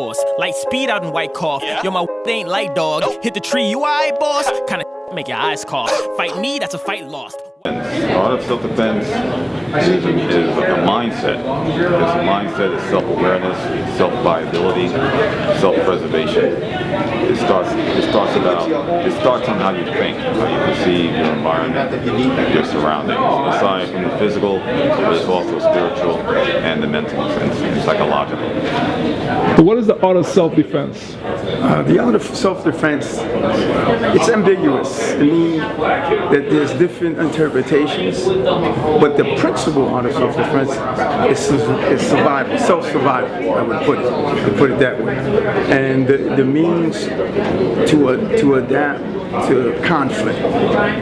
force. Light speed out in white cough. Yo, my ain't light, dog. Hit the tree, you alright, boss? Kinda make your eyes cough. Fight me, that's a fight lost. A lot of self-defense is like a mindset. It's a mindset of self-awareness, self-viability, self-preservation. It starts on how you think, how you perceive your environment, your surroundings. Aside from the physical, there's also spiritual and the mental and psychological. So what is the art of self-defense? The art of self-defense, it's ambiguous. It means that there's different interpretations, but the principal art of self-defense is survival, self-survival, I would put it that way. And the means to adapt to conflict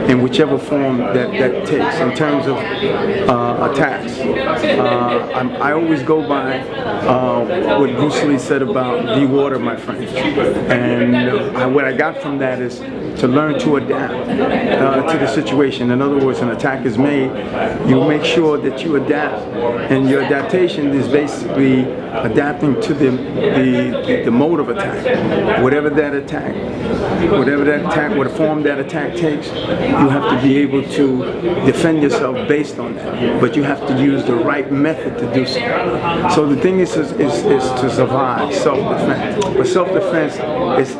in whichever form that takes in terms of attacks. I always go by what Bruce Lee said about de-water, my friend. And what I got from that is to learn to adapt to the situation. In other words, an attack is made, you make sure that you adapt, and your adaptation is basically adapting to the mode of attack. Whatever that attack, what form that attack takes, you have to be able to defend yourself based on that. But you have to use the right method to do so. So the thing is to survive, self-defense. But self-defense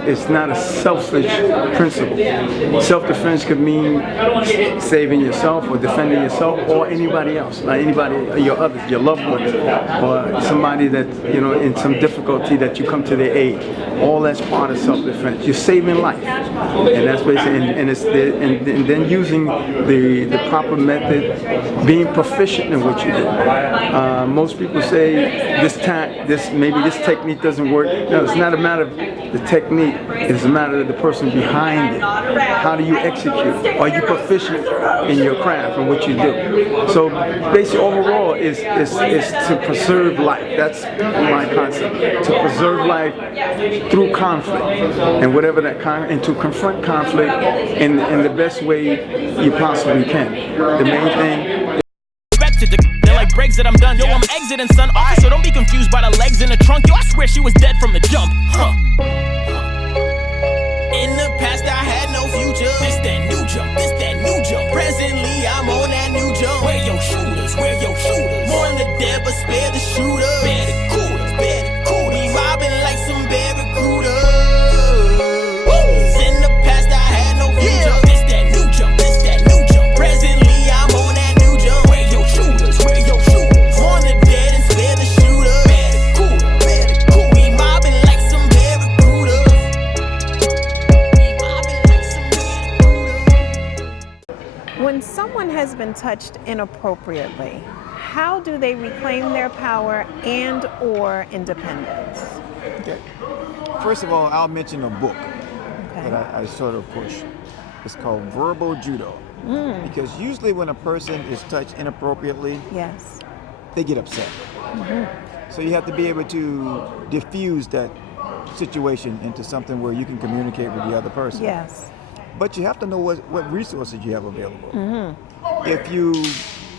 is not a selfish principle. Self-defense could mean saving yourself or defending yourself or anybody else, like anybody, your others, your loved ones, or somebody that, you know, in some difficulty that you come to their aid. All that's part of self-defense. You're saving life, and that's basically, and then using the proper method, being proficient in what you do. Most people say maybe this technique doesn't work. No, it's not a matter of the technique. It's a matter of the person behind it. How do you execute? Are you proficient in your craft and what you do? So basically, overall, is to preserve life. That's my concept. To preserve life through conflict, and whatever that and to confront conflict in the best way you possibly can. The main thing. They're like breaks that I'm done. Yo, I'm exiting, son. Officer, don't be confused by the legs in the trunk. Yo, I swear she was dead from the jump. In the past, I had no future. This that new jump. Presently, I'm on that new jump. Where your shooters? Mourn the dead, but spare the shooters. Better coolers. Be mobbing like some barracudas. In the past, I had no future. This that new jump. Presently, I'm on that new jump. Where your shooters? Mourn the dead and spare the shooters. Better cool. Be mobbing like some barracudas. When someone has been touched inappropriately, how do they reclaim their power and or independence? Okay. First of all, I'll mention a book that I sort of push. It's called Verbal Judo. Because usually when a person is touched inappropriately, Yes. they get upset. So you have to be able to diffuse that situation into something where you can communicate with the other person. Yes. But you have to know what resources you have available. If you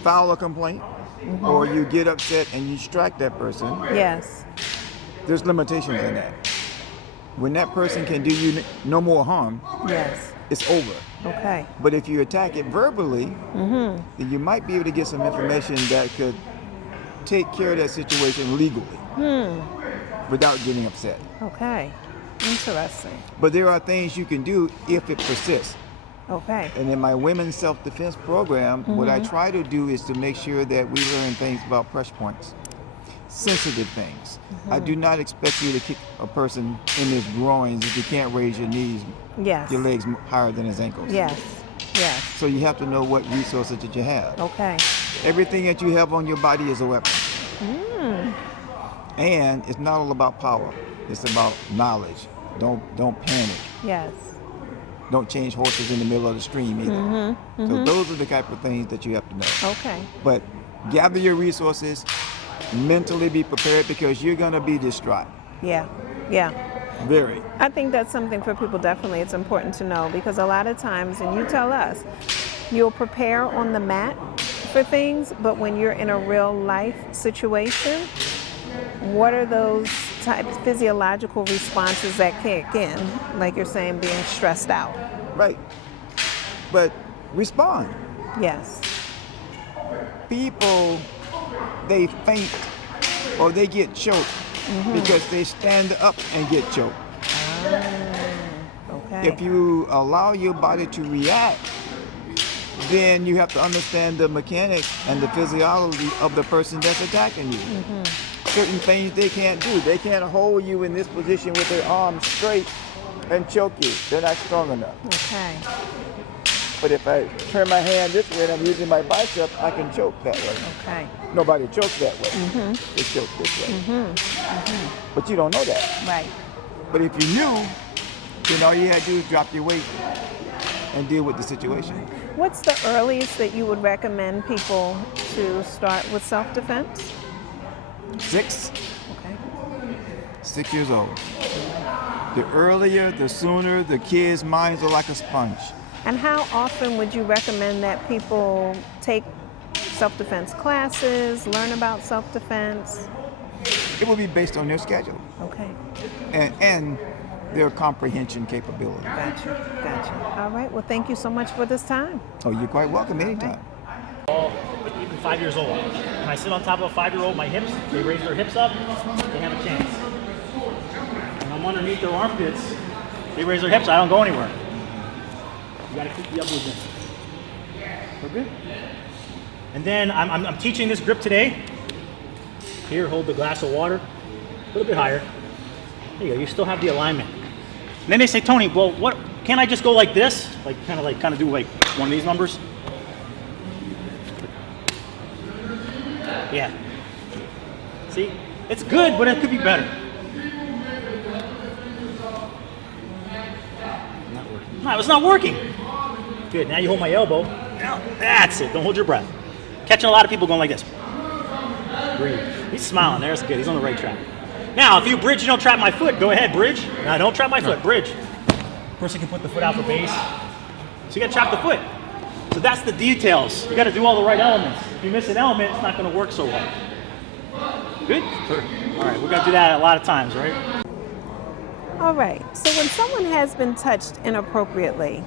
file a complaint or you get upset and you strike that person, Yes. there's limitations in that. When that person can do you no more harm, Yes. it's over. Okay. But if you attack it verbally, then you might be able to get some information that could take care of that situation legally without getting upset. Okay. Interesting. But there are things you can do if it persists. Okay. And in my women's self-defense program, what I try to do is to make sure that we learn things about pressure points, sensitive things. I do not expect you to kick a person in his groins if you can't raise your knees, Yes. your legs higher than his ankles. Yes. Yes. So you have to know what resources that you have. Okay. Everything that you have on your body is a weapon. And it's not all about power. It's about knowledge. Don't panic. Yes. Don't change horses in the middle of the stream either. So those are the type of things that you have to know. Okay. But gather your resources, mentally be prepared because you're going to be distraught. Yeah. Yeah. Very. I think that's something for people definitely it's important to know because a lot of times, and you tell us, you'll prepare on the mat for things, but when you're in a real life situation, what are those type of physiological responses that kick in, like you're saying, being stressed out. Right. But respond. Yes. People, they faint or they get choked because they stand up and get choked. Okay. If you allow your body to react, then you have to understand the mechanics and the physiology of the person that's attacking you. Certain things they can't do. They can't hold you in this position with their arms straight and choke you. They're not strong enough. Okay. But if I turn my hand this way and I'm using my bicep, I can choke that way. Okay. Nobody chokes that way. They choke this way. But you don't know that. Right. But if you knew, then all you had to do is drop your weight and deal with the situation. What's the earliest that you would recommend people to start with self-defense? 6 Okay. years old. The earlier, the sooner, the kids' minds are like a sponge. And how often would you recommend that people take self-defense classes, learn about self-defense? It will be based on their schedule Okay. and their comprehension capability. Gotcha. All right. Well, thank you so much for this time. Oh, you're quite welcome anytime. Even 5 years old. When I sit on top of a 5-year-old, my hips, they raise their hips up, they have a chance. When I'm underneath their armpits, they raise their hips, I don't go anywhere. You gotta keep the elbows in. We're good? And then I'm teaching this grip today. Here, hold the glass of water, a little bit higher. There you go, you still have the alignment. And then they say, Tony, well, what, can't I just go like this? Like kind of do like one of these numbers? Yeah. See? It's good, but it could be better. Not working. No, it's not working. Good. Now you hold my elbow. Now, that's it. Don't hold your breath. Catching a lot of people going like this. Breathe. He's smiling. There's good. He's on the right track. Now, if you bridge, you don't trap my foot. Go ahead, bridge. No, don't trap my foot. Bridge. Person can put the foot out for base. So you got to trap the foot. So that's the details. You got to do all the right elements. If you miss an element, it's not going to work so well. Good? All right, we're going to do that a lot of times, right? All right. So when someone has been touched inappropriately,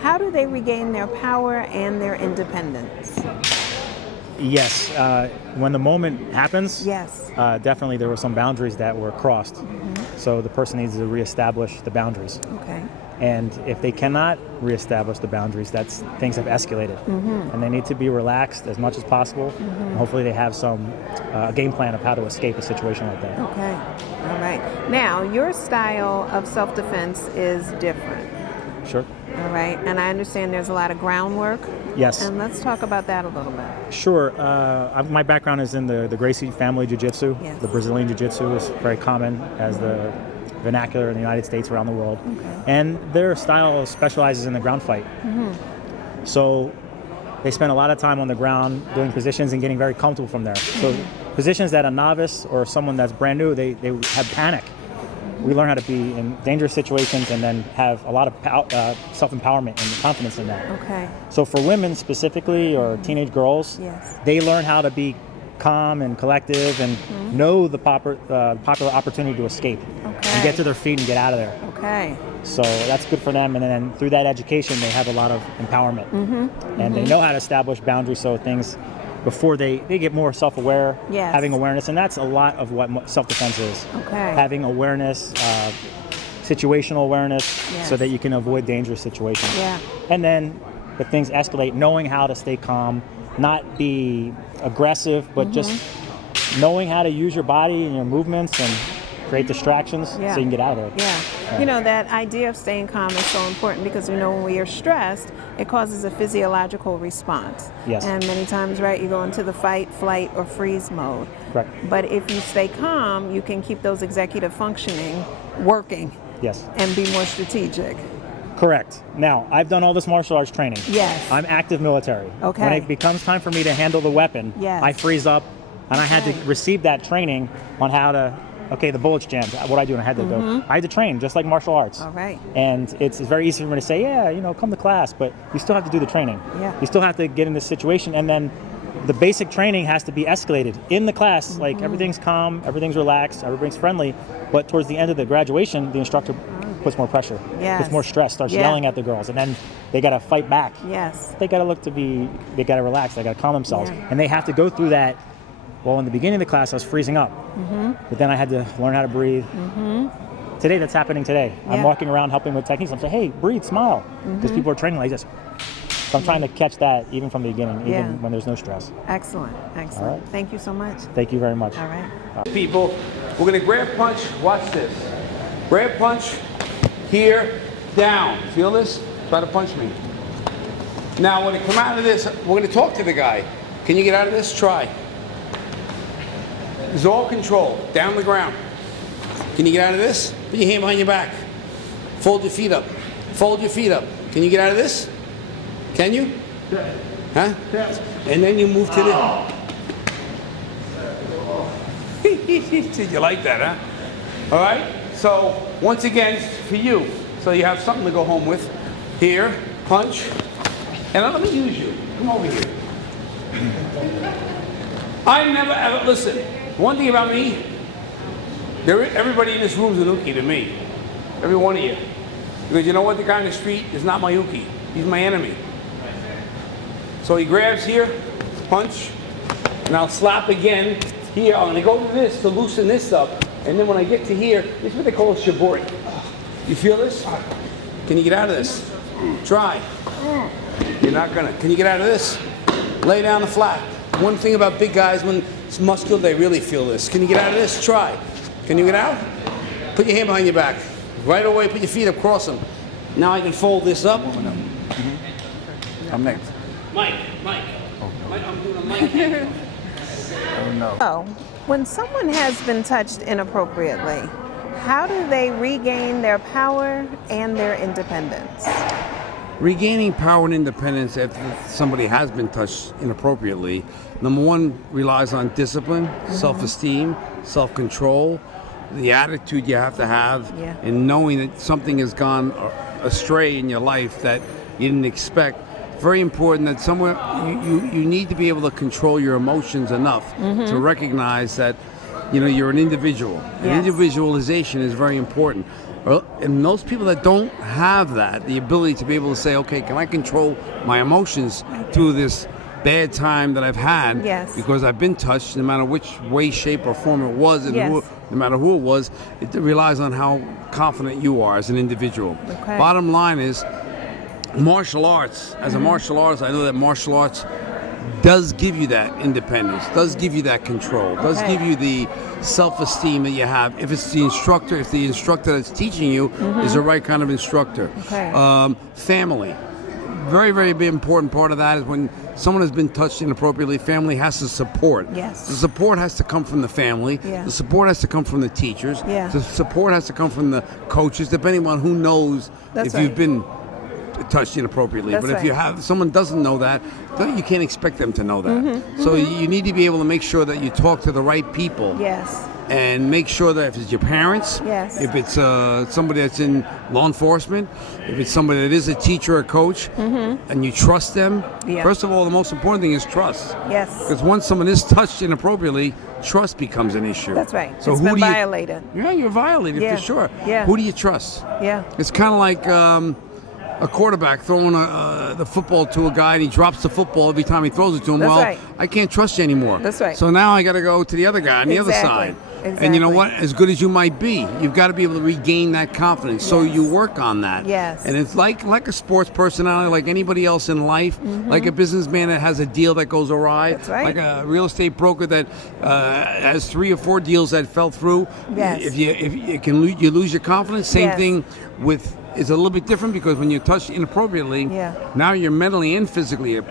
how do they regain their power and their independence? Yes. When the moment happens, Yes. Definitely there were some boundaries that were crossed. So the person needs to reestablish the boundaries. Okay. And if they cannot reestablish the boundaries, that's things have escalated. And they need to be relaxed as much as possible. And hopefully they have some game plan of how to escape a situation like that. Okay. All right. Now, your style of self-defense is different. Sure. All right. And I understand there's a lot of groundwork. Yes. And let's talk about that a little bit. Sure. My background is in the Gracie family jiu-jitsu. Yes. The Brazilian jiu-jitsu is very common as the vernacular in the United States, around the world. Okay. And their style specializes in the ground fight. So they spend a lot of time on the ground doing positions and getting very comfortable from there. So positions that a novice or someone that's brand new, they have panic. We learn how to be in dangerous situations and then have a lot of self-empowerment and confidence in that. Okay. So for women specifically, or teenage girls, Yes. they learn how to be calm and collective and know the popular opportunity to escape and get to their feet and get out of there. Okay. So that's good for them, and then through that education they have a lot of empowerment. And they know how to establish boundaries, so things before they get more self-aware, Yes. having awareness, and that's a lot of what self-defense is. Okay. Having awareness, situational awareness, Yes. so that you can avoid dangerous situations. Yeah. And then if things escalate, knowing how to stay calm, not be aggressive, but just knowing how to use your body and your movements and create distractions Yeah. so you can get out of it. Yeah. You know, that idea of staying calm is so important because we know when we are stressed, it causes a physiological response. Yes. And many times, right, you go into the fight, flight, or freeze mode. Correct. But if you stay calm, you can keep those executive functioning working Yes. and be more strategic. Correct. Now, I've done all this martial arts training. Yes. I'm active military. Okay. When it becomes time for me to handle the weapon, Yes. I freeze up, and I had to receive that training on how to, okay, the bullet's jammed. What do I do? And I had to go. I had to train, just like martial arts. All right. And it's very easy for me to say, yeah, come to class, but you still have to do the training. Yeah. You still have to get in this situation, and then the basic training has to be escalated in the class. Like everything's calm, everything's relaxed, everything's friendly. But towards the end of the graduation, the instructor puts more pressure, puts more stress, starts yelling at the girls, and then they got to fight back. Yes. They got to relax, they got to calm themselves. And they have to go through that. Well, in the beginning of the class, I was freezing up, but then I had to learn how to breathe. Today, that's happening today. I'm walking around helping with techniques. I'm saying, hey, breathe, smile, because people are training like this. So I'm trying to catch that even from the beginning, even when there's no stress. Excellent. Excellent. Right. Thank you so much. Thank you very much. All right. People, we're gonna grab punch, watch this. Grab punch, here, down. Feel this? Try to punch me. Now when you come out of this, we're gonna talk to the guy. Can you get out of this? Try. It's all control, down the ground. Can you get out of this? Put your hand behind your back. Fold your feet up. Fold your feet up. Can you get out of this? Can you? Huh? And then you move to the... You like that, huh? All right? So, once again, for you, so you have something to go home with. Here, punch. And let me use you. Come over here. I never ever, listen, one thing about me, everybody in this room is an Uki to me. Every one of you. Because you know what? The guy in the street is not my Uki. He's my enemy. So he grabs here, punch, and I'll slap again here. I'm gonna go to this to loosen this up, and then when I get to here, this is what they call a shibori. You feel this? Can you get out of this? Try. You're not gonna. Can you get out of this? Lay down the flat. One thing about big guys, when it's muscular, they really feel this. Can you get out of this? Try. Can you get out? Put your hand behind your back. Right away, put your feet up, cross them. Now I can fold this up. I'm next. Mike, I'm doing a mic. So, when someone has been touched inappropriately, how do they regain their power and their independence? Regaining power and independence after somebody has been touched inappropriately, number one, relies on discipline, self-esteem, self-control, the attitude you have to have, and knowing that something has gone astray in your life that you didn't expect. Very important that somewhere you need to be able to control your emotions enough to recognize that you're an individual. And individualization is very important. And those people that don't have that, the ability to be able to say, okay, can I control my emotions through this bad time that I've had because I've been touched, no matter which way, shape, or form it was, and no matter who it was, it relies on how confident you are as an individual. Bottom line is, martial arts, as a martial artist, I know that martial arts does give you that independence, does give you that control, does give you the self-esteem that you have. If it's the instructor, that's teaching you is the right kind of instructor. Family. Very, very big important part of that is when someone has been touched inappropriately, family has to support. The support has to come from the family. The support has to come from the teachers. The support has to come from the coaches, depending on who knows if you've been touched inappropriately. But if you have someone doesn't know that, you can't expect them to know that. So you need to be able to make sure that you talk to the right people. And make sure that if it's your parents, if it's somebody that's in law enforcement, if it's somebody that is a teacher or coach, and you trust them, first of all, the most important thing is trust. Because once someone is touched inappropriately, trust becomes an issue. That's right. So it's who been do you, violated. You're violated for sure. Who do you trust? It's kind of like a quarterback throwing the football to a guy and he drops the football every time he throws it to him. I can't trust you anymore. So now I got to go to the other guy on the other side. And you know what? As good as you might be, you've got to be able to regain that confidence. So you work on that. And it's like a sports personality, like anybody else in life, like a businessman that has a deal that goes awry, like a real estate broker that has 3 or 4 deals that fell through. If you lose your confidence, same thing with. It's a little bit different because when you're touched inappropriately, now you're mentally and physically, you're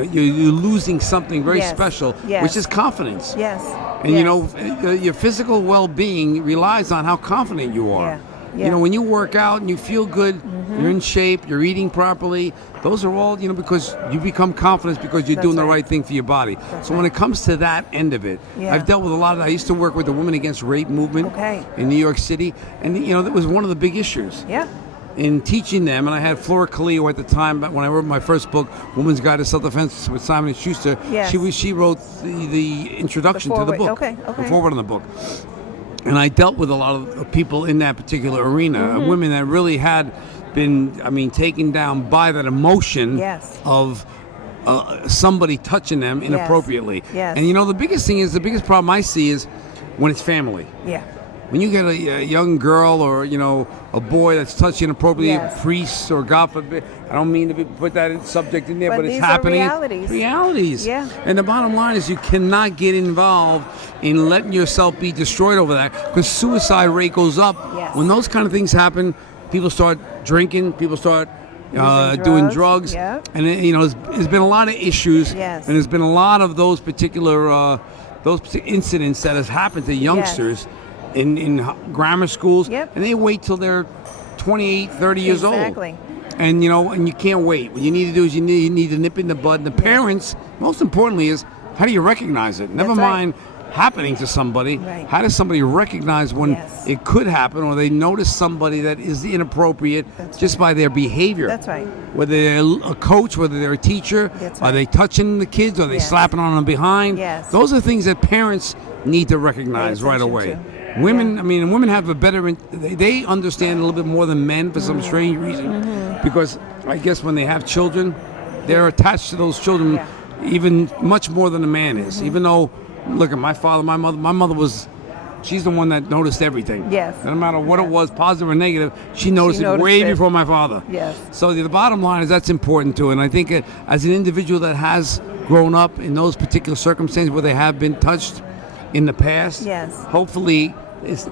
losing something very special, which is confidence. And your physical well-being relies on how confident you are. When you work out and you feel good, you're in shape, you're eating properly, those are all, because you become confident because you're doing the right thing for your body. So when it comes to that end of it, I've dealt with a lot of that. I used to work with the Women Against Rape movement in New York City, and that was one of the big issues. in teaching them, and I had Flora Khalil at the time, but when I wrote my first book, Woman's Guide to Self-Defense with Simon & Schuster, Yes. she wrote the introduction The to the foreword. book, Okay. the foreword on the book. And I dealt with a lot of people in that particular arena, Mm-hmm. women that really had been, taken down by that emotion Yes. of somebody touching them inappropriately. Yes. And the biggest problem I see is when it's family. Yeah. When you get a young girl or a boy that's touched inappropriately, Yes. priests or God forbid, I don't mean to put that subject in there, But but it's these are happening. realities. Realities. Yeah. And the bottom line is you cannot get involved in letting yourself be destroyed over that, because suicide rate goes up. Yes. When those kind of things happen, people start drinking, people start Using doing drugs. drugs, Yeah. and there's been a lot of issues, Yes. and there's been a lot of those particular incidents that have happened to youngsters in grammar schools, Yep. and they wait till they're 28, 30 years old. Exactly. And and you can't wait. What you need to do is you need to nip in the bud. And the parents, most importantly, is how do you recognize it? Never That's right. mind happening to somebody. Right. How does somebody recognize when Yes. it could happen, or they notice somebody that is inappropriate That's just by their behavior? That's right. Whether they're a coach, whether they're a teacher, That's are right. they touching the kids? Are they Yes. slapping on them behind? Yes. Those are things that parents need to recognize Pay right attention away. to. Women, Yeah. women have a better, they understand a little bit more than men for some Mm-hmm. strange reason, because I guess when they have children, they're attached to those children Yeah. even much more than a man is. Mm-hmm. Even though, look at my father, my mother was, she's the one that noticed everything. Yes. No matter what it Yes. was, positive or negative, she noticed it way noticed it. before my father. Yes. So the bottom line is that's important too, and I think as an individual that has grown up in those particular circumstances where they have been touched in the past, Yes. hopefully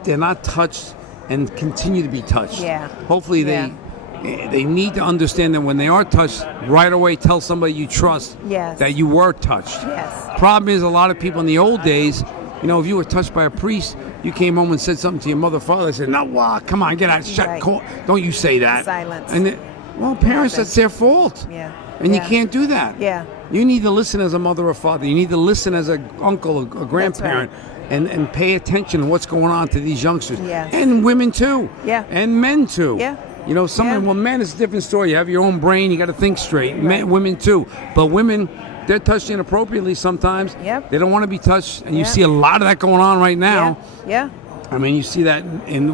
they're not touched and continue to be touched. Yeah. Hopefully they need to understand that when they are touched, right away tell somebody you trust Yes. that you were touched. Yes. Problem is, a lot of people in the old days, if you were touched by a priest, you came home and said something to your mother or father. They said, "No, come on, get out, shut, Right. don't you say that." Silence. And parents, Happens. that's their fault. Yeah. And Yeah. you can't do that. Yeah. You need to listen as a mother or father. You need to listen as an uncle, a grandparent, and pay attention to what's going on to these youngsters. Yes. And women too. Yeah. And men too. Yeah. Well, men is a different story. You have your own brain. You got to think straight. Men, women too. But women, they're touched inappropriately sometimes. Yep. They don't want to be touched. And you Yep. see a lot of that going on right now. Yeah. You see that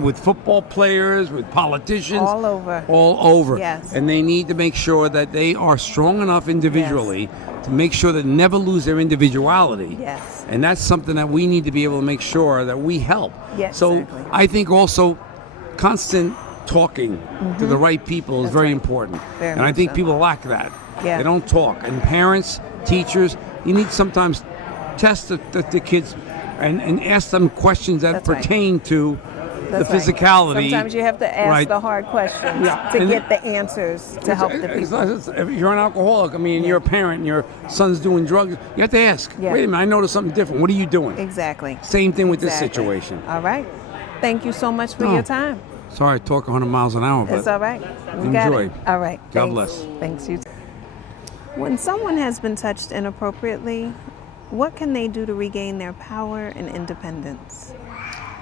with football players, with politicians. All over. All over. Yes. And they need to make sure that they are strong enough individually to make sure that they never lose their individuality. Yes. And that's something that we need to be able to make sure that we help. Yes, So exactly. I think also constant talking to the right people is That's very right. important. Very and I much think so. people lack that. Yeah. They don't talk. And parents, teachers, you need sometimes test the kids and ask them questions that That's right. pertain to That's the right. physicality. Sometimes you have to ask Right. the hard questions Yeah. to And get the answers to help the people. If you're an alcoholic, you're a parent and your son's doing drugs, you have to ask, Yeah. wait a minute, I noticed something different. What are you doing? Exactly. Same thing with this Exactly. situation. All right. Thank you so much for No. your time. Sorry, I talk 100 miles an hour, but It's all right. We got enjoy. it. All right. God Thanks. bless. Thanks, you. When someone has been touched inappropriately, what can they do to regain their power and independence?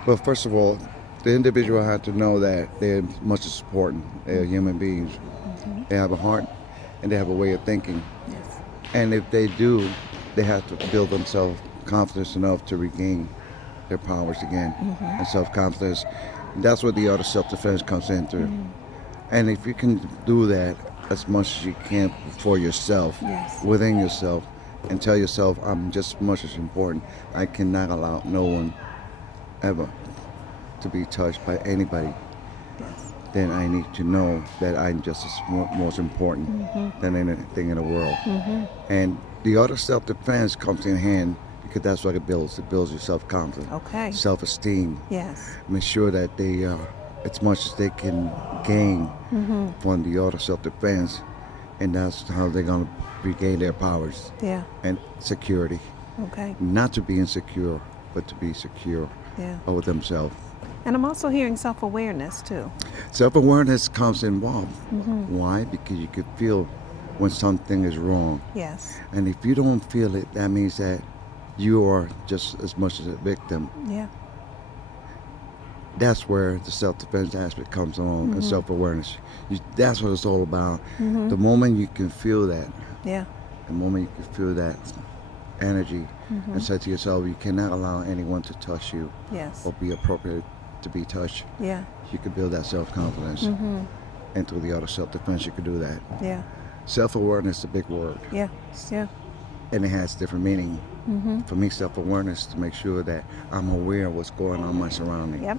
Well, first of all, the individual had to know that they're much as important. They're human beings. They have a heart and they have a way of thinking. And if they do, they have to build themselves confidence enough to regain their powers again and self-confidence. That's where the art of self-defense comes into. And if you can do that as much as you can for yourself, within yourself, and tell yourself, I'm just as much as important. I cannot allow no one ever to be touched by anybody. Then I need to know that I'm just as most important than anything in the world. And the art of self-defense comes in hand because that's what it builds. It builds your self-confidence, Okay. self-esteem. Yes. Make sure that they, as much as they can gain from the art of self-defense, and that's how they're going to regain their powers Yeah. and security. Okay. Not to be insecure, but to be secure Yeah. over themselves. And I'm also hearing self-awareness too. Self-awareness comes involved. Why? Because you can feel when something is wrong. Yes. And if you don't feel it, that means that you are just as much as a victim. Yeah. that's where the self-defense aspect comes along and self-awareness. That's what it's all about. The moment you can feel that, Yeah. the moment you can feel that energy and say to yourself, you cannot allow anyone to touch you Yes. or be appropriate to be touched, Yeah. you can build that self-confidence. And through the art of self-defense, you can do that. Yeah. Self-awareness is a big word, Yeah. Yeah. and it has different meaning. For me, self-awareness to make sure that I'm aware of what's going on in my surroundings, Yep.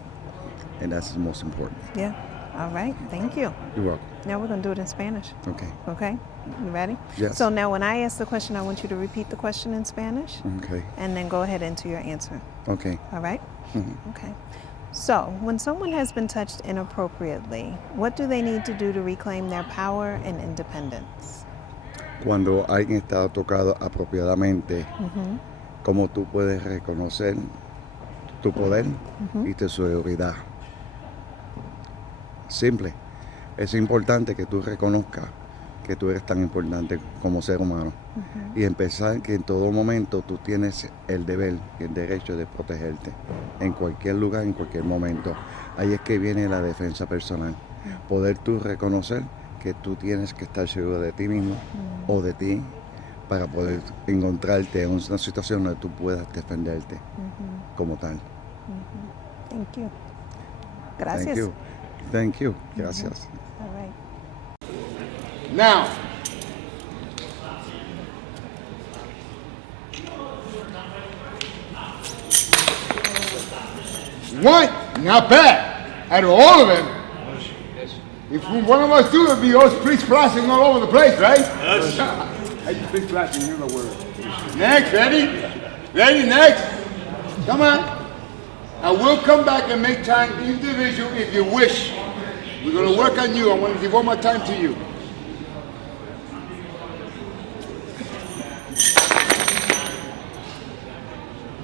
and that's the most important. Yeah. All right. Thank you. You're welcome. Now we're going to do it in Spanish. Okay. Okay? You ready? Yes. So now when I ask the question, I want you to repeat the question in Spanish Okay. and then go ahead into your answer. Okay. All right? Okay. So when someone has been touched inappropriately, what do they need to do to reclaim their power and independence? Cuando alguien está tocado apropiadamente, cómo tú puedes reconocer tu poder y tu seguridad. Simple. Es importante que tú reconozcas que tú eres tan importante como ser humano y empezar que en todo momento tú tienes el deber y el derecho de protegerte en cualquier lugar, en cualquier momento. Ahí es que viene la defensa personal. Poder tú reconocer que tú tienes que estar seguro de ti mismo o de ti para poder encontrarte en una situación donde tú puedas defenderte como tal. Thank you. Gracias. Thank you. Thank you. Gracias. All right. Now, one, not bad. Out of all of them, if one of us do it, be all split splashing all over the place, right? Yes. I just split splashing, you know the word. Next, ready? Ready, next? Come on. I will come back and make time individual if you wish. We're going to work on you. I want to devote my time to you.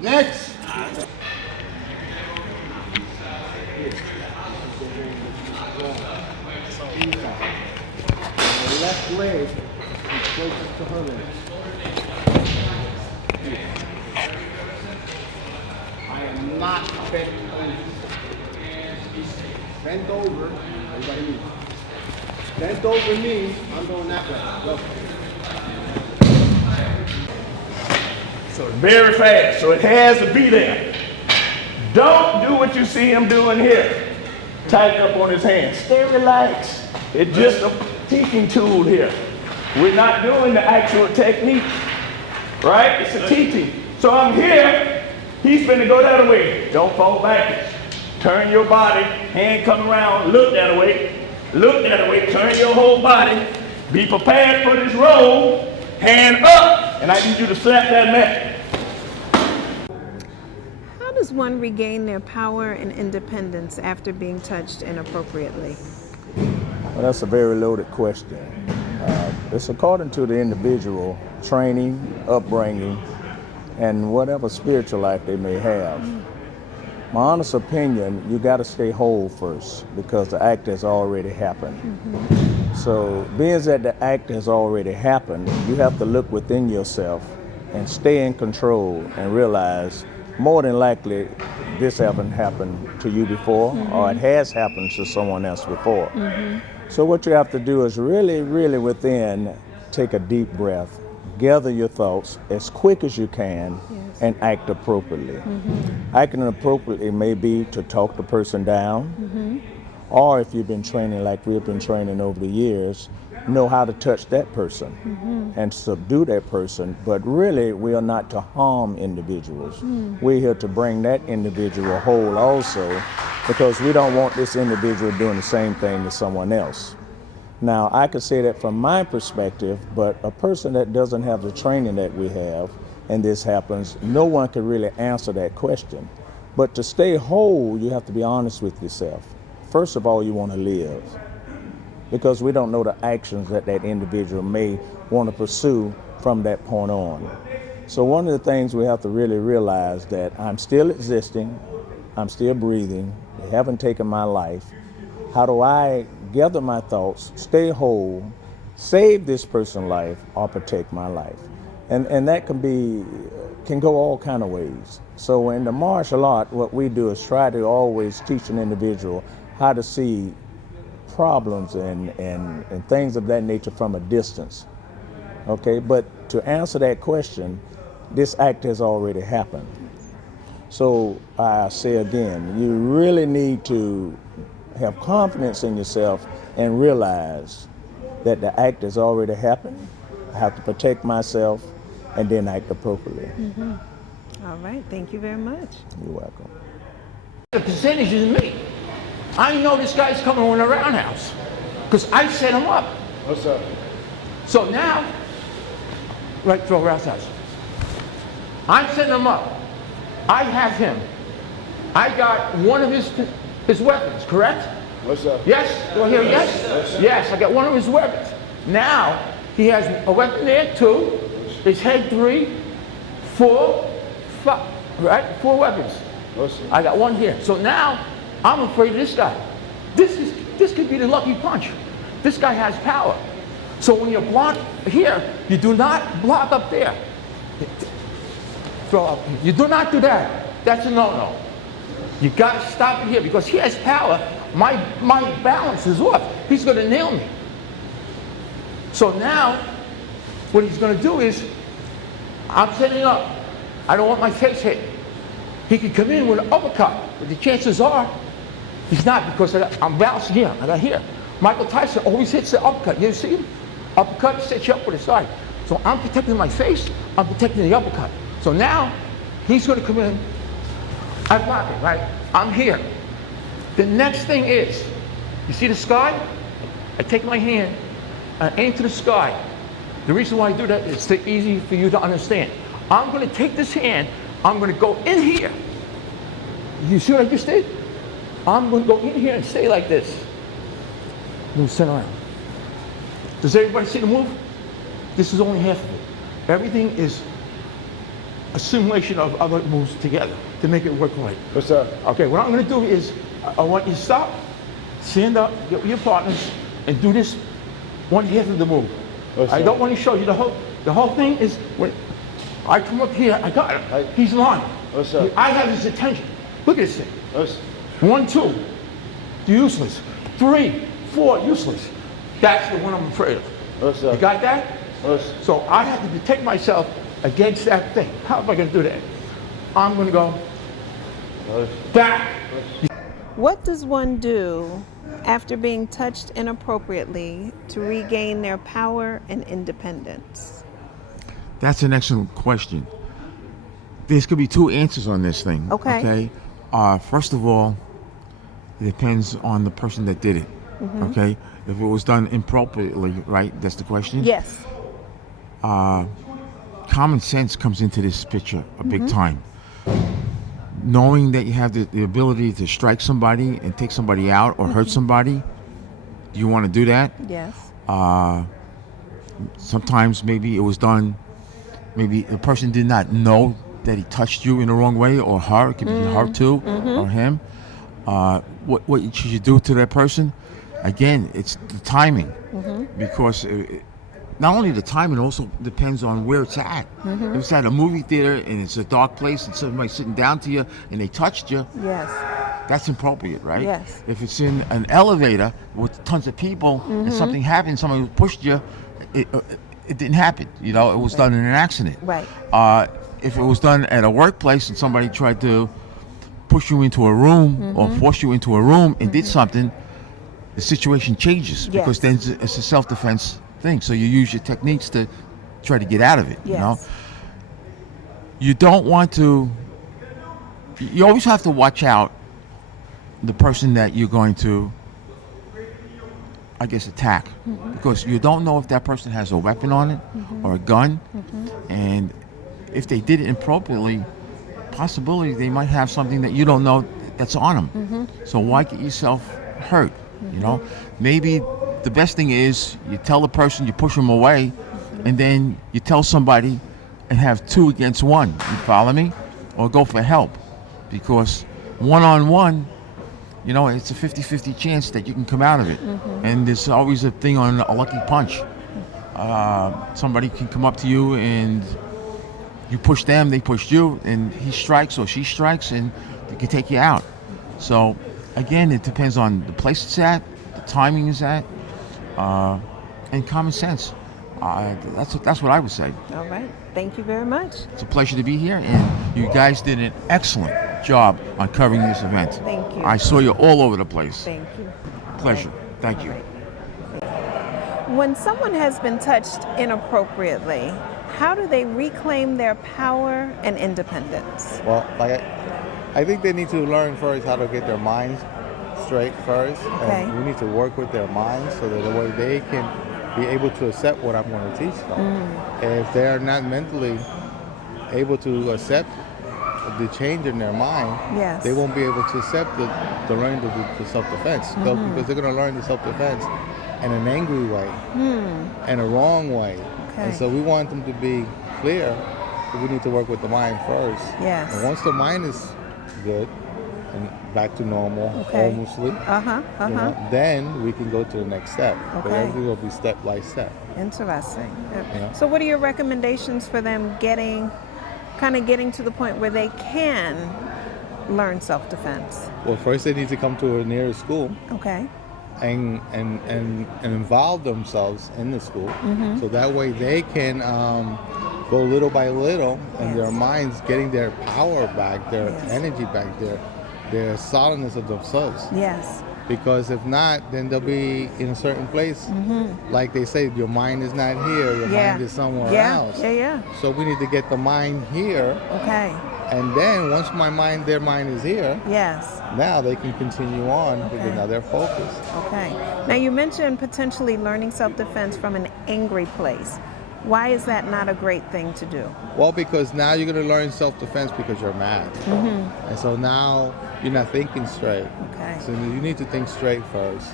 Next. The left leg is closest to her leg. I am not bent over. Bent over. Everybody move. Bent over means I'm going that way. Go. So it's very fast, so it has to be there. Don't do what you see him doing here. Tighten up on his hands. Stay relaxed. It's just a teaching tool here. We're not doing the actual technique, right? It's a teaching. So I'm here. He's finna go that way. Don't fall backwards. Turn your body. Hand come around. Look that way. Look that way. Turn your whole body. Be prepared for this roll. Hand up. And I need you to slap that mat. How does one regain their power and independence after being touched inappropriately? Well, that's a very loaded question. It's according to the individual training, upbringing, and whatever spiritual life they may have. My honest opinion, you got to stay whole first because the act has already happened. So being that the act has already happened, you have to look within yourself and stay in control and realize more than likely this haven't happened to you before or it has happened to someone else before. So what you have to do is really, really within, take a deep breath, gather your thoughts as quick as you can and act appropriately. Acting appropriately may be to talk the person down, or if you've been training like we've been training over the years, know how to touch that person and subdue that person. But really, we are not to harm individuals. We're here to bring that individual whole also, because we don't want this individual doing the same thing to someone else. Now, I could say that from my perspective, but a person that doesn't have the training that we have, and this happens, no one can really answer that question. But to stay whole, you have to be honest with yourself. First of all, you want to live, because we don't know the actions that that individual may want to pursue from that point on. So one of the things we have to really realize that I'm still existing, I'm still breathing, they haven't taken my life. How do I gather my thoughts, stay whole, save this person's life, or protect my life? And that can go all kind of ways. So in the martial art, what we do is try to always teach an individual how to see problems and things of that nature from a distance. Okay, but to answer that question, this act has already happened. So I say again, you really need to have confidence in yourself and realize that the act has already happened. I have to protect myself and then act appropriately. All right, thank you very much. You're welcome. The percentage is me. I know this guy's coming on a roundhouse because I set him up. What's up? So now, right, throw roundhouse. I'm setting him up. I have him. I got one of his weapons, correct? What's up? Yes? Do I hear yes? Yes, I got one of his weapons. Now, he has a weapon there, 2, his head 3, 4, 5, right? 4 weapons. What's up? I got one here. So now, I'm afraid of this guy. This could be the lucky punch. This guy has power. So when you block here, you do not block up there. Throw up. You do not do that. That's a no-no. You got to stop it here because he has power. My balance is off. He's going to nail me. So now, what he's going to do is, I'm setting up. I don't want my face hit. He could come in with an uppercut, but the chances are he's not because I'm balancing here. I got here. Michael Tyson always hits the uppercut. You see him? Uppercut sets you up with a side. So I'm protecting my face. I'm protecting the uppercut. So now he's going to come in. I block it, right? I'm here. The next thing is, you see the sky? I take my hand, I aim to the sky. The reason why I do that is it's easy for you to understand. I'm going to take this hand, I'm going to go in here. You see what I just did? I'm going to go in here and stay like this. Move center around. Does everybody see the move? This is only half of it. Everything is a simulation of other moves together to make it work right. What's up? Okay, what I'm going to do is I want you to stop, stand up, get with your partners, and do this one half of the move. I don't want to show you the whole thing is when I come up here, I got it. He's lying. What's up? I have his attention. Look at this thing. What's 1, 2, useless. 3, 4, useless. That's the one I'm afraid of. What's up? You got that? What's So I have to protect myself against that thing. How am I going to do that? I'm going to go back. What does one do after being touched inappropriately to regain their power and independence? That's an excellent question. There's could be 2 answers on this thing. Okay. First of all, it depends on the person that did it. Okay. If it was done improperly, right? That's the question. Yes. Common sense comes into this picture a big time. Knowing that you have the ability to strike somebody and take somebody out or hurt somebody, do you want to do that? Yes. Sometimes maybe it was done, maybe the person did not know that he touched you in the wrong way, or her, it could be her too, or him. What should you do to that person? Again, it's the timing, because not only the timing, it also depends on where it's at. If it's at a movie theater and it's a dark place and somebody's sitting down to you and they touched you, Yes. that's inappropriate, right? Yes. If it's in an elevator with tons of people and something happened, somebody pushed you, it didn't happen. You know, it was done in an accident. Right. If it was done at a workplace and somebody tried to push you into a room or force you into a room and did something, the situation changes because then it's a self-defense thing. So you use your techniques to try to get out of it. Yes. You know, you don't want to. You always have to watch out the person that you're going to, I guess, attack, because you don't know if that person has a weapon on it or a gun, and if they did it improperly, possibility they might have something that you don't know that's on them. So why get yourself hurt? You know, maybe the best thing is you tell the person, you push them away, and then you tell somebody and have 2 against 1. You follow me? Or go for help, because one-on-one, you know, it's a 50-50 chance that you can come out of it. And there's always a thing on a lucky punch. Somebody can come up to you and you push them, they pushed you, and he strikes or she strikes, and they can take you out. So again, it depends on the place it's at, the timing it's at, and common sense. That's what I would say. All right. Thank you very much. It's a pleasure to be here, and you guys did an excellent job on covering this event. Thank you. I saw you all over the place. Thank you. Pleasure. Right. Thank you. When someone has been touched inappropriately, how do they reclaim their power and independence? Well, I think they need to learn first how to get their minds straight first. Okay. And we need to work with their minds so that the way they can be able to accept what I'm going to teach them. If they are not mentally able to accept the change in their mind, Yes. they won't be able to accept the learning the self-defense. Because they're going to learn the self-defense in an angry way, in a wrong way. Okay. And so we want them to be clear that we need to work with the mind first. Yes. And once the mind is good and back to normal, Okay. almostly, Uh-huh. you know, then we can go to the next step. But Okay. everything will be step by step. Interesting. Yeah. So what are your recommendations for them getting to the point where they can learn self-defense? Well, first they need to come to a nearest school Okay. and involve themselves in the school, so that way they can go little by little, and their minds getting their power back, their energy back, their solidness of themselves. Yes. Because if not, then they'll be in a certain place. Like they say, your mind is not here, your Yeah. mind is somewhere Yeah. else. Yeah. So we need to get the mind here, Okay. and then once their mind is here, Yes. now they can continue on because now they're focused. Okay. Now you mentioned potentially learning self-defense from an angry place. Why is that not a great thing to do? Well, because now you're going to learn self-defense because you're mad. And so now you're not thinking straight. Okay. So you need to think straight first.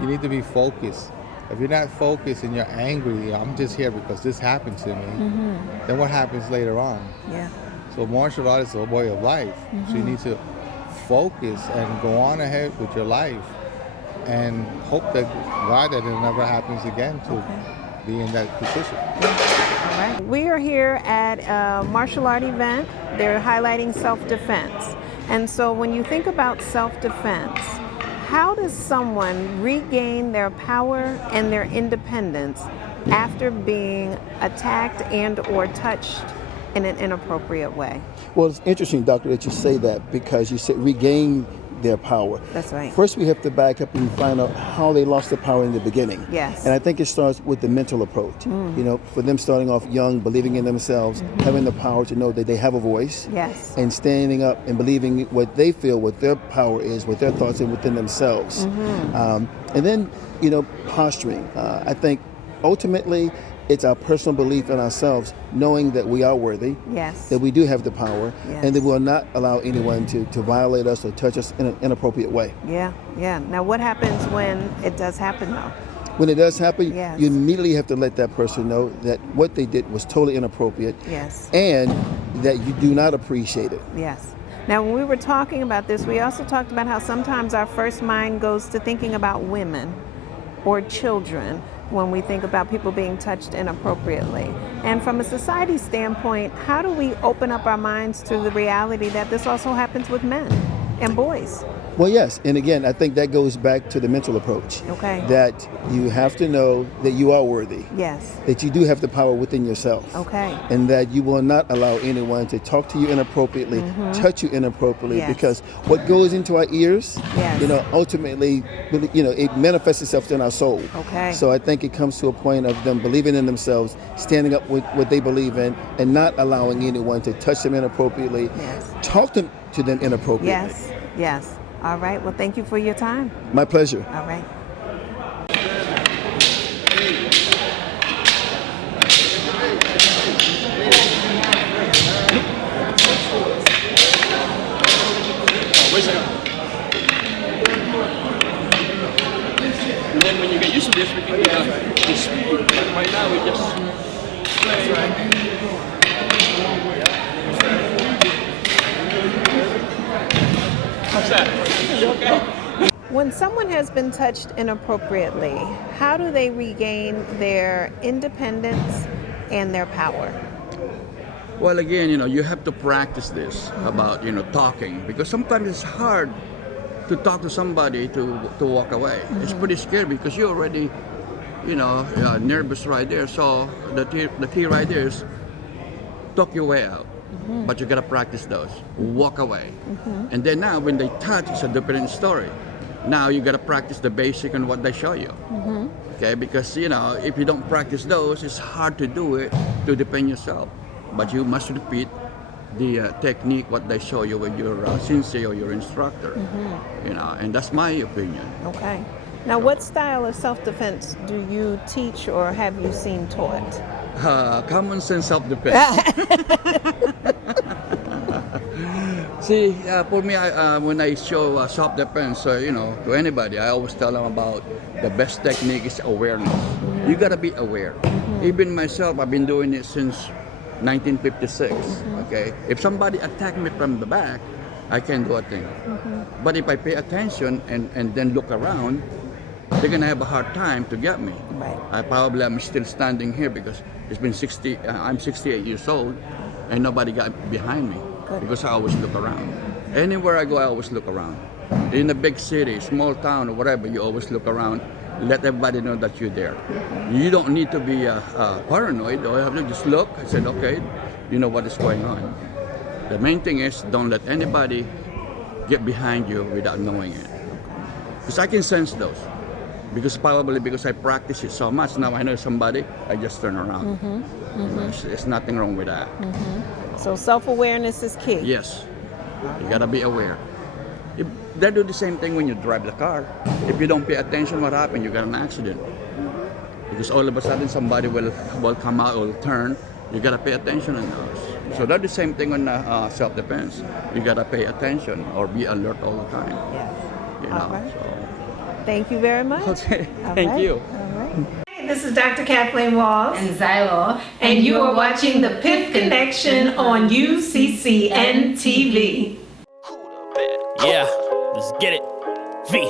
You need to be focused. If you're not focused and you're angry, I'm just here because this happened to me, then what happens later on? Yeah. So martial art is a way of life. So you need to focus and go on ahead with your life and hope that God that it never happens again to be in that position. All right. We are here at a martial art event. They're highlighting self-defense. And so when you think about self-defense, how does someone regain their power and their independence after being attacked and or touched in an inappropriate way? Well, it's interesting, Doctor, that you say that, because you said regain their power. That's right. First, we have to back up and find out how they lost the power in the beginning. Yes. And I think it starts with the mental approach. You know, for them starting off young, believing in themselves, having the power to know that they have a voice. Yes. And standing up and believing what they feel, what their power is, what their thoughts are within themselves. And then, you know, posturing. I think ultimately it's our personal belief in ourselves, knowing that we are worthy, Yes. that we do have the power, Yes. and that we will not allow anyone to violate us or touch us in an inappropriate way. Yeah. Now what happens when it does happen though? When it does happen, Yes. you immediately have to let that person know that what they did was totally inappropriate, Yes. and that you do not appreciate it. Yes. Now, when we were talking about this, we also talked about how sometimes our first mind goes to thinking about women or children when we think about people being touched inappropriately. And from a society standpoint, how do we open up our minds to the reality that this also happens with men and boys? Well, yes, and again, I think that goes back to the mental approach. Okay. That you have to know that you are worthy. Yes. That you do have the power within yourself. Okay. And that you will not allow anyone to talk to you inappropriately, touch you inappropriately, Yes. because what goes into our ears, Yes. you know, ultimately, you know, it manifests itself in our soul. Okay. So I think it comes to a point of them believing in themselves, standing up with what they believe in, and not allowing anyone to touch them inappropriately, Yes. talk to them inappropriately. Yes. Yes. All right. Well, thank you for your time. My pleasure. All right. Wait a second. And then when you get used to this, we can get the speed. But right now, we just play. What's that? Okay. When someone has been touched inappropriately, how do they regain their independence and their power? Well, again, you have to practice this about, talking, because sometimes it's hard to talk to somebody to walk away. It's pretty scary because you're already, nervous right there. So the key right there is talk your way out. But you gotta practice those. Walk away. And then now when they touch, it's a different story. Now you gotta practice the basic and what they show you. Okay, because if you don't practice those, it's hard to do it to defend yourself. But you must repeat the technique what they show you with your sensei or your instructor. And that's my opinion. Okay. Now, what style of self-defense do you teach or have you seen taught? Common sense self-defense. See, for me, when I show self-defense, to anybody, I always tell them about the best technique is awareness. You gotta be aware. Even myself, I've been doing it since 1956. Okay, if somebody attacked me from the back, I can't do a thing. But if I pay attention and then look around, they're gonna have a hard time to get me. I'm still standing here because it's been I'm 68 years old, and nobody got behind me because I always look around. Anywhere I go, I always look around. In a big city, small town, or whatever, you always look around. Let everybody know that you're there. You don't need to be paranoid, or you have to just look and say, okay, you know what is going on. The main thing is don't let anybody get behind you without knowing it. Because I can sense those. Because I practice it so much, now I know somebody, I just turn around. There's nothing wrong with that. So self-awareness is key. Yes, you gotta be aware. They do the same thing when you drive the car. If you don't pay attention, what happens? You got an accident. Because all of a sudden somebody will come out or turn. You gotta pay attention on those. So that's the same thing on self-defense. You gotta pay attention or be alert all the time. Thank you very much. Okay, thank you. Hey, this is Dr. Kathleen Walls. And Xylo. And you are watching the Pitt Connection on UCCN TV. Yeah, let's get it. V.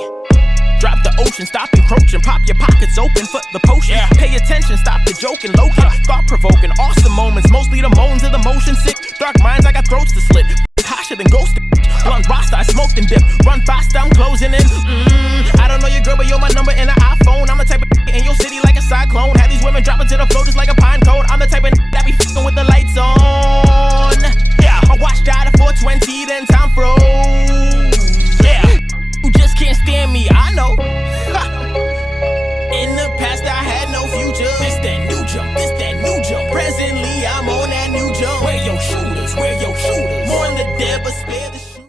Drop the ocean, stop encroaching, pop your pockets open for the potion. Pay attention, stop the joking, Logan. Thought-provoking, awesome moments, mostly the moans of the motion sick. Dark minds, I got throats to slit. Tasha than ghost. Blunt Rasta, I smoked and dip. Run fast, I'm closing in. I don't know your girl, but you're my number in an iPhone. I'm the type of in your city like a cyclone. Have these women dropping to the floor just like a